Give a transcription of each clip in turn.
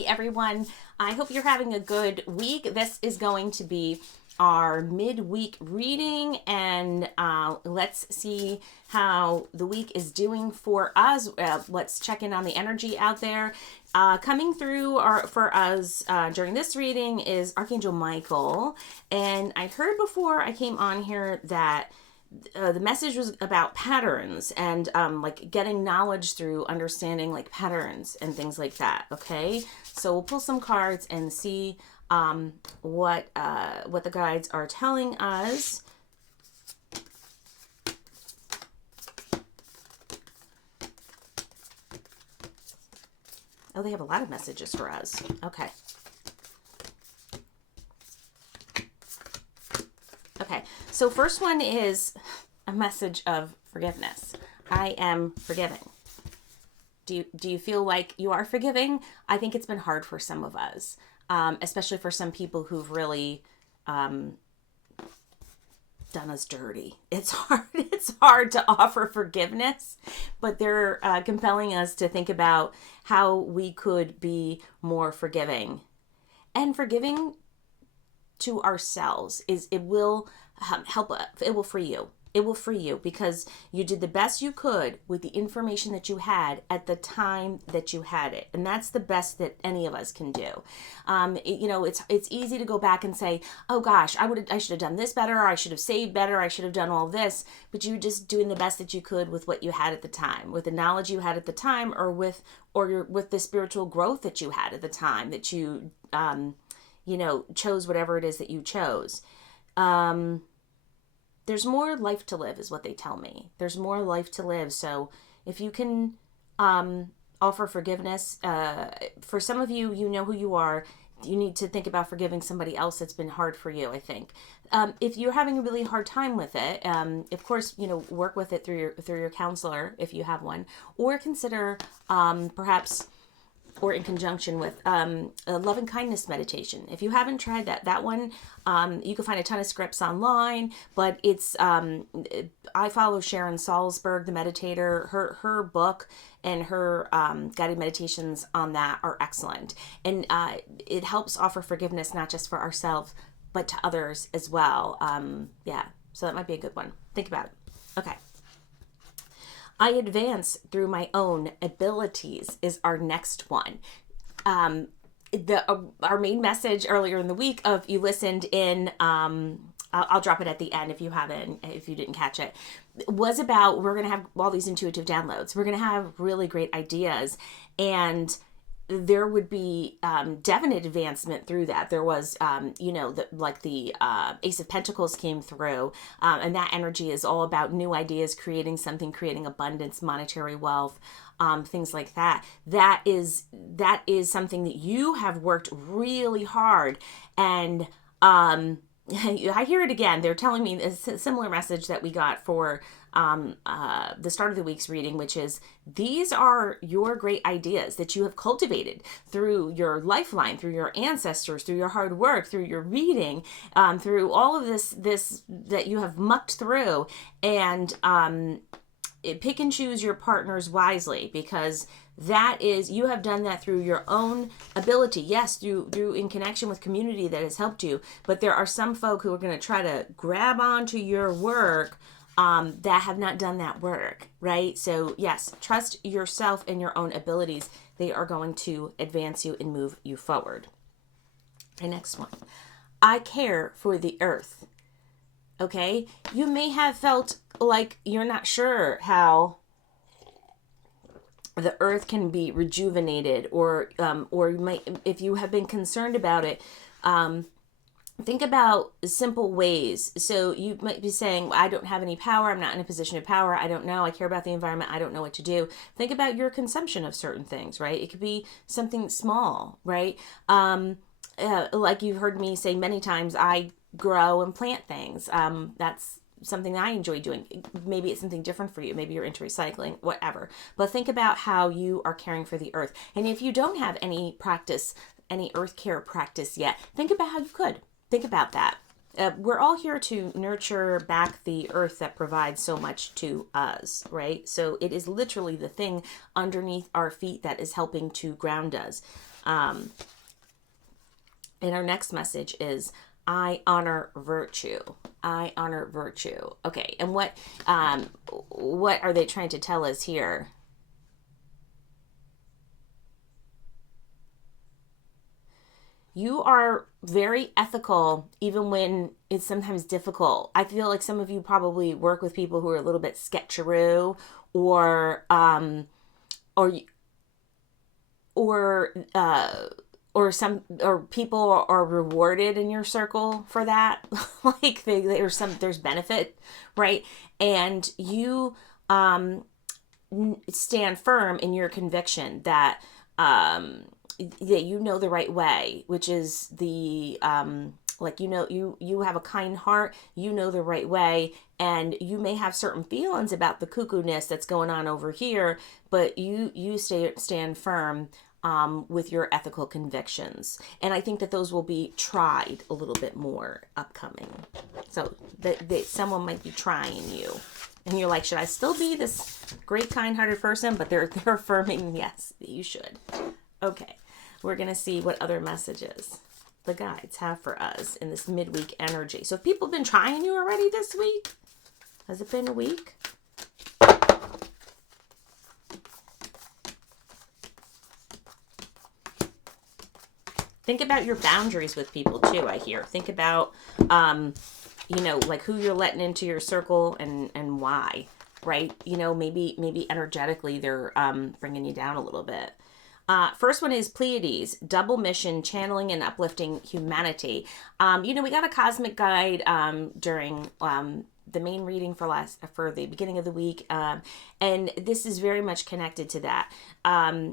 Hi, everyone. I hope you're having a good week. This is going to be our midweek reading, and let's see how the week is doing for us. Let's check in on the energy out there. Coming through for us during this reading is Archangel Michael, and I heard before I came on here that the message was about patterns and like getting knowledge through understanding like patterns and things like that. Okay, so we'll pull some cards and see what the guides are telling us. Oh, they have a lot of messages for us. Okay. Okay, so first one is a message of forgiveness. I am forgiving. Do you feel like you are forgiving? I think it's been hard for some of us, especially for some people who've really done us dirty. It's hard. It's hard to offer forgiveness, but they're compelling us to think about how we could be more forgiving. And forgiving to ourselves it will help. It will free you. It will free you because you did the best you could with the information that you had at the time that you had it, and that's the best that any of us can do. It's easy to go back and say, oh gosh, I should have done this better, or I should have saved better, I should have done all this, but you're just doing the best that you could with what you had at the time, with the knowledge you had at the time, or with the spiritual growth that you had at the time that you chose whatever it is that you chose. There's more life to live is what they tell me. There's more life to live. So if you can offer forgiveness, for some of you, you know who you are. You need to think about forgiving somebody else that's been hard for you, I think. If you're having a really hard time with it, of course, work with it through your counselor if you have one, or consider perhaps, or in conjunction with a love and kindness meditation. If you haven't tried that one, you can find a ton of scripts online, but it's, I follow Sharon Salzberg, the meditator. Her book and her guided meditations on that are excellent. And it helps offer forgiveness, not just for ourselves, but to others as well. So that might be a good one. Think about it. Okay. I advance through my own abilities is our next one. Our main message earlier in the week, if you listened in, I'll drop it at the end if you didn't catch it, was about we're going to have all these intuitive downloads. We're going to have really great ideas, and there would be definite advancement through that. There was, the Ace of Pentacles came through, and that energy is all about new ideas, creating something, creating abundance, monetary wealth, things like that. That is something that you have worked really hard, and I hear it again. They're telling me a similar message that we got for the start of the week's reading, which is these are your great ideas that you have cultivated through your lifeline, through your ancestors, through your hard work, through your reading, through all of this that you have mucked through, and pick and choose your partners wisely, because that is, you have done that through your own ability. Yes, through in connection with community that has helped you, but there are some folk who are going to try to grab onto your work that have not done that work, right? So yes, trust yourself and your own abilities. They are going to advance you and move you forward. The next one, I care for the earth. Okay, you may have felt like you're not sure how the earth can be rejuvenated, or you might, if you have been concerned about it, think about simple ways. So you might be saying, well, I don't have any power. I'm not in a position of power. I don't know. I care about the environment. I don't know what to do. Think about your consumption of certain things, right? It could be something small, right? Like you've heard me say many times, I grow and plant things. That's something that I enjoy doing. Maybe it's something different for you. Maybe you're into recycling, whatever. But think about how you are caring for the earth. And if you don't have any earth care practice yet, think about how you could. Think about that. we're all here to nurture back the earth that provides so much to us, right? So it is literally the thing underneath our feet that is helping to ground us. And our next message is, I honor virtue. I honor virtue. Okay, and what are they trying to tell us here? You are very ethical even when it's sometimes difficult. I feel like some of you probably work with people who are a little bit sketcheroo, or or or or people are rewarded in your circle for that. Like there's benefit, right? And you stand firm in your conviction that that you know the right way, which is the like, you have a kind heart, you know the right way, and you may have certain feelings about the cuckoo-ness that's going on over here, but you stand firm with your ethical convictions. And I think that those will be tried a little bit more upcoming. So that someone might be trying you. And you're like, should I still be this great, kind-hearted person? But they're affirming, yes, you should. Okay, we're going to see what other messages the guides have for us in this midweek energy. So if people have been trying you already this week, has it been a week? Think about your boundaries with people too, I hear. Think about, like who you're letting into your circle and why, right? Maybe energetically they're bringing you down a little bit. First one is Pleiades, double mission, channeling and uplifting humanity. We got a cosmic guide during the main reading for the beginning of the week, and this is very much connected to that. A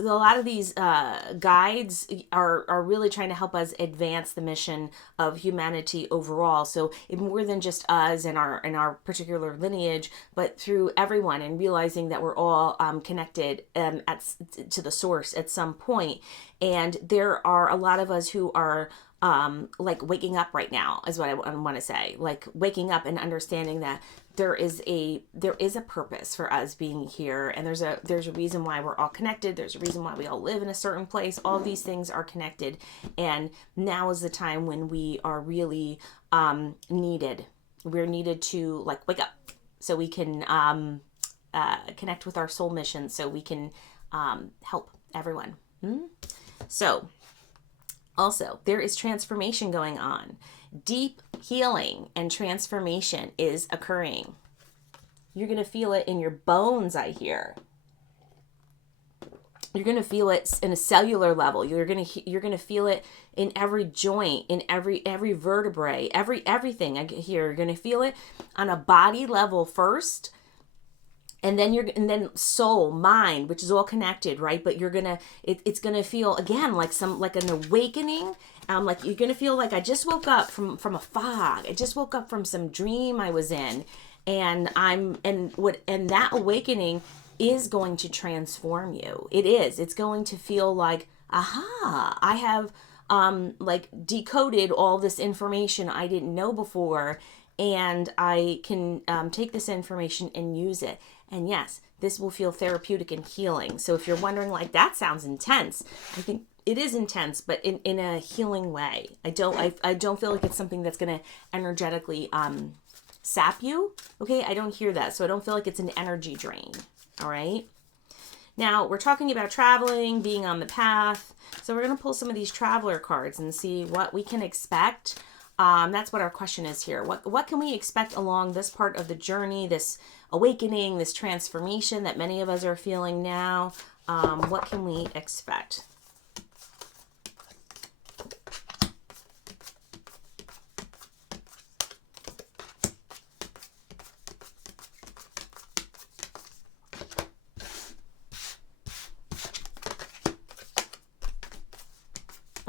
lot of these guides are really trying to help us advance the mission of humanity overall. So more than just us and our particular lineage, but through everyone, and realizing that we're all connected to the source at some point. And there are a lot of us who are like waking up right now is what I want to say, like waking up and understanding that there is a purpose for us being here, and there's a reason why we're all connected. There's a reason why we all live in a certain place. All these things are connected, and now is the time when we are really needed. We're needed to like wake up so we can connect with our soul mission, so we can help everyone. So also, there is transformation going on. Deep healing and transformation is occurring. You're going to feel it in your bones, I hear. You're going to feel it in a cellular level. You're going to feel it in every joint, in every vertebrae, everything. I hear you're going to feel it on a body level first. And then soul, mind, which is all connected, right? But it's gonna feel again like an awakening. Like you're gonna feel like I just woke up from a fog. I just woke up from some dream I was in, and that awakening is going to transform you. It is. It's going to feel like, aha, I have like decoded all this information I didn't know before, and I can take this information and use it. And yes, this will feel therapeutic and healing. So if you're wondering, like, that sounds intense, I think it is intense, but in a healing way. I don't feel like it's something that's going to energetically sap you. Okay, I don't hear that. So I don't feel like it's an energy drain. All right. Now we're talking about traveling, being on the path. So we're going to pull some of these traveler cards and see what we can expect. That's what our question is here. What can we expect along this part of the journey, this awakening, this transformation that many of us are feeling now? What can we expect?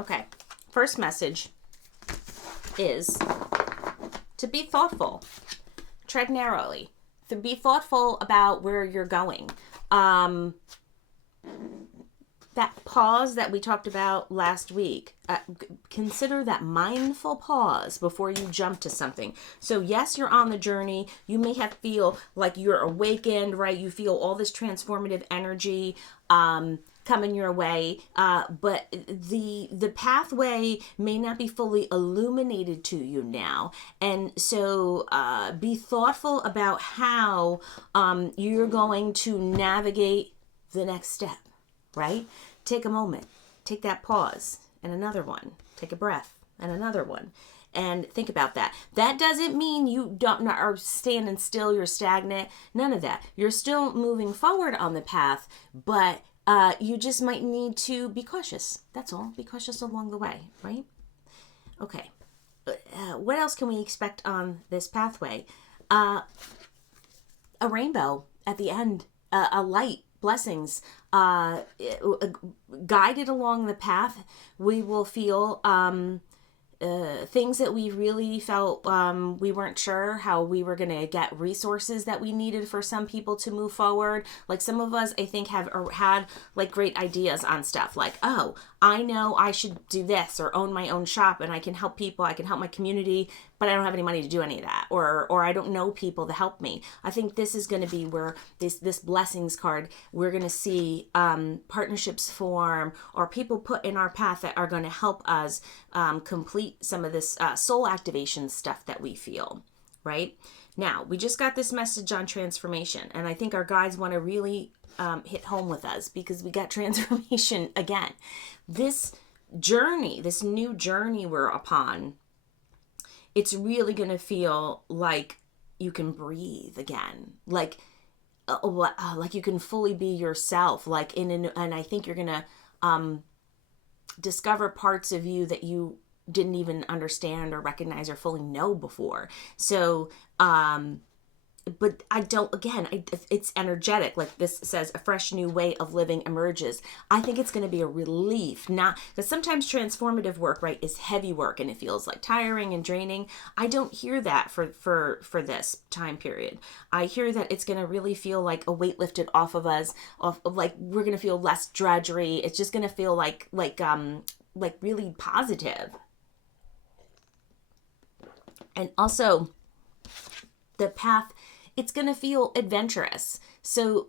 Okay, first message is to be thoughtful, tread narrowly, to be thoughtful about where you're going. that pause that we talked about last week, consider that mindful pause before you jump to something. So yes, you're on the journey. You may feel like you're awakened, right? You feel all this transformative energy coming your way, but the pathway may not be fully illuminated to you now. And so be thoughtful about how you're going to navigate the next step, right? Take a moment, take that pause, and another one. Take a breath, and another one. And think about that. That doesn't mean you don't are standing still, you're stagnant. None of that. You're still moving forward on the path, but you just might need to be cautious. That's all. Be cautious along the way, right? Okay. What else can we expect on this pathway? A rainbow at the end, a light, blessings, guided along the path. We will feel things that we really felt we weren't sure how we were going to get resources that we needed for some people to move forward. Like some of us, I think, have had like great ideas on stuff like, oh, I know I should do this or own my own shop and I can help people, I can help my community, but I don't have any money to do any of that, or I don't know people to help me. I think this is going to be where this blessings card, we're going to see partnerships form or people put in our path that are going to help us complete some of this soul activation stuff that we feel, right? Now, we just got this message on transformation, and I think our guides want to really hit home with us because we got transformation again. This journey, this new journey we're upon, it's really going to feel like you can breathe again, like you can fully be yourself, and I think you're going to discover parts of you that you didn't even understand or recognize or fully know before. So, but it's energetic. Like this says, a fresh new way of living emerges. I think it's going to be a relief, not because sometimes transformative work, right, is heavy work and it feels like tiring and draining. I don't hear that for this time period. I hear that it's going to really feel like a weight lifted off of us, of like we're going to feel less drudgery. It's just going to feel like really positive. And also the path, it's going to feel adventurous. So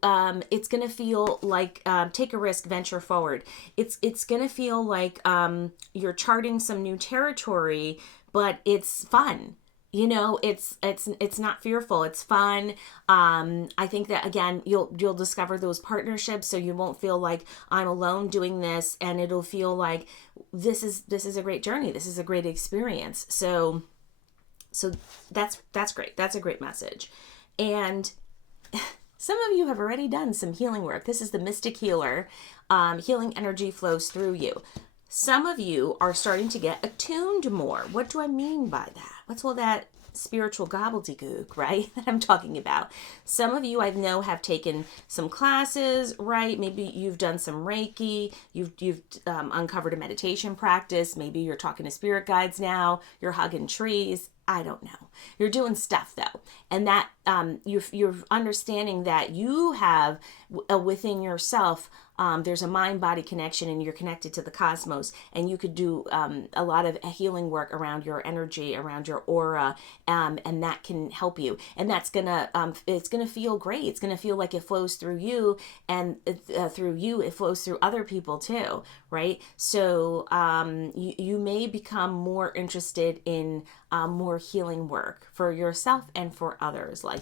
it's going to feel like take a risk, venture forward. It's going to feel like you're charting some new territory, but it's fun. You know, it's not fearful. It's fun. I think that again, you'll discover those partnerships, so you won't feel like I'm alone doing this, and it'll feel like this is a great journey. This is a great experience. So that's great. That's a great message. And some of you have already done some healing work. This is the Mystic Healer. Healing energy flows through you. Some of you are starting to get attuned more. What do I mean by that? What's all that spiritual gobbledygook, right, that I'm talking about? Some of you I know have taken some classes, right? Maybe you've done some Reiki. You've uncovered a meditation practice. Maybe you're talking to spirit guides now. You're hugging trees. I don't know. You're doing stuff though. And that you're understanding that you have within yourself, there's a mind-body connection and you're connected to the cosmos, and you could do a lot of healing work around your energy, around your aura, and that can help you. And that's gonna, it's gonna feel great. It's gonna feel like it flows through you, and through you, it flows through other people too, right? So you may become more interested in more healing work for yourself and for others, like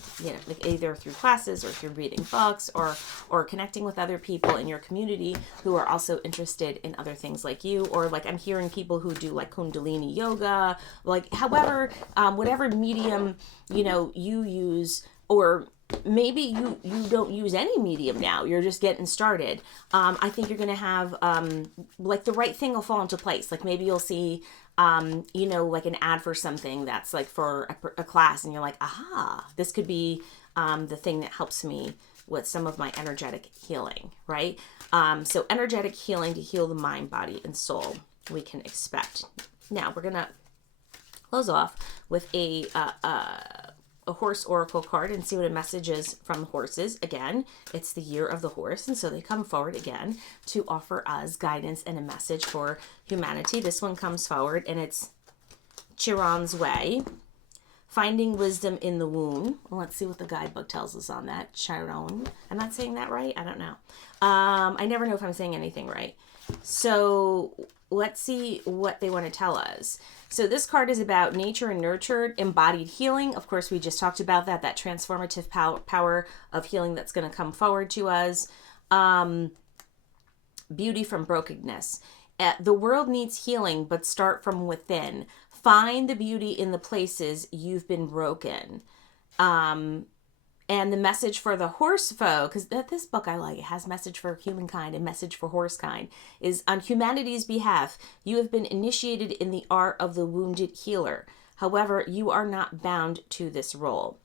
either through classes or through reading books or connecting with other people in your community who are also interested in other things like you, or like I'm hearing people who do like Kundalini yoga, like however, whatever medium you use, or maybe you don't use any medium now, you're just getting started. I think you're gonna have like the right thing will fall into place. Like maybe you'll see like an ad for something that's like for a class, and you're like, aha, this could be the thing that helps me with some of my energetic healing, right? So energetic healing to heal the mind, body, and soul we can expect. Now we're gonna close off with a a horse oracle card and see what a message is from the horses. Again, it's the year of the horse, and so they come forward again to offer us guidance and a message for humanity. This one comes forward, and it's Chiron's Way, finding wisdom in the womb. Well, let's see what the guidebook tells us on that. Chiron. I'm not saying that right. I don't know. I never know if I'm saying anything right. So let's see what they want to tell us. So this card is about nature and nurtured, embodied healing. Of course, we just talked about that transformative power of healing that's going to come forward to us. Beauty from brokenness. The world needs healing, but start from within. Find the beauty in the places you've been broken. And the message for the horse foe, because this book I like, it has message for humankind and message for horsekind, is on humanity's behalf, you have been initiated in the art of the wounded healer. However, you are not bound to this role.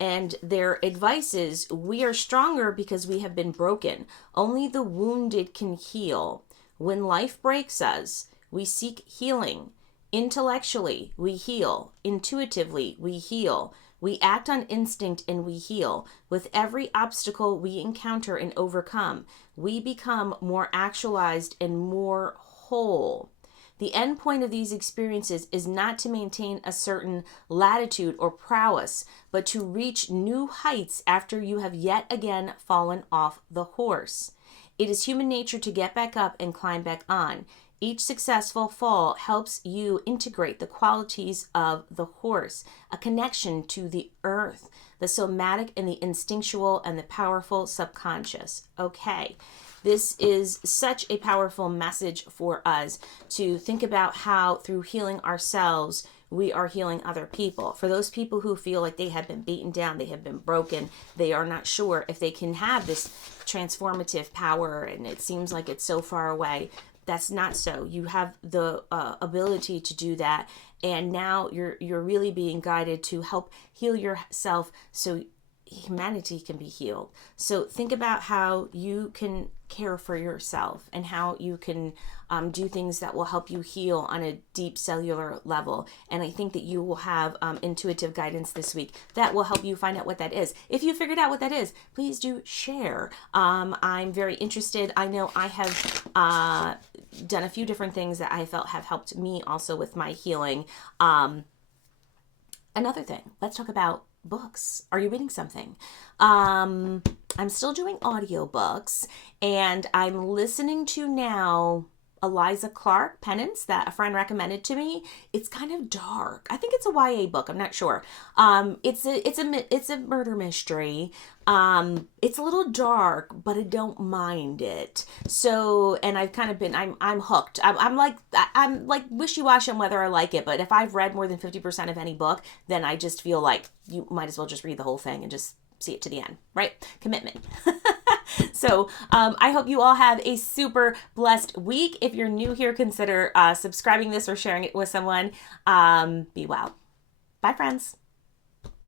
And their advice is, we are stronger because we have been broken. Only the wounded can heal. When life breaks us, we seek healing. Intellectually, we heal. Intuitively, we heal. We act on instinct and we heal. With every obstacle we encounter and overcome, we become more actualized and more whole. The end point of these experiences is not to maintain a certain latitude or prowess, but to reach new heights after you have yet again fallen off the horse. It is human nature to get back up and climb back on. Each successful fall helps you integrate the qualities of the horse, a connection to the earth, the somatic and the instinctual and the powerful subconscious. Okay, this is such a powerful message for us to think about how through healing ourselves, we are healing other people. For those people who feel like they have been beaten down, they have been broken, they are not sure if they can have this transformative power and it seems like it's so far away. That's not so. You have the ability to do that, and now you're really being guided to help heal yourself so humanity can be healed. So think about how you can care for yourself and how you can do things that will help you heal on a deep cellular level. And I think that you will have intuitive guidance this week that will help you find out what that is. If you figured out what that is, please do share. I'm very interested. I know I have done a few different things that I felt have helped me also with my healing. Another thing, let's talk about books. Are you reading something? I'm still doing audiobooks, and I'm listening to now Eliza Clark, Penance, that a friend recommended to me. It's kind of dark. I think it's a YA book. I'm not sure. It's a murder mystery. It's a little dark, but I don't mind it. So, and I've kind of been, I'm hooked. I'm like wishy-washy on whether I like it, but if I've read more than 50% of any book, then I just feel like you might as well just read the whole thing and just see it to the end, right? Commitment. So I hope you all have a super blessed week. If you're new here, consider subscribing this or sharing it with someone. Be well. Bye, friends.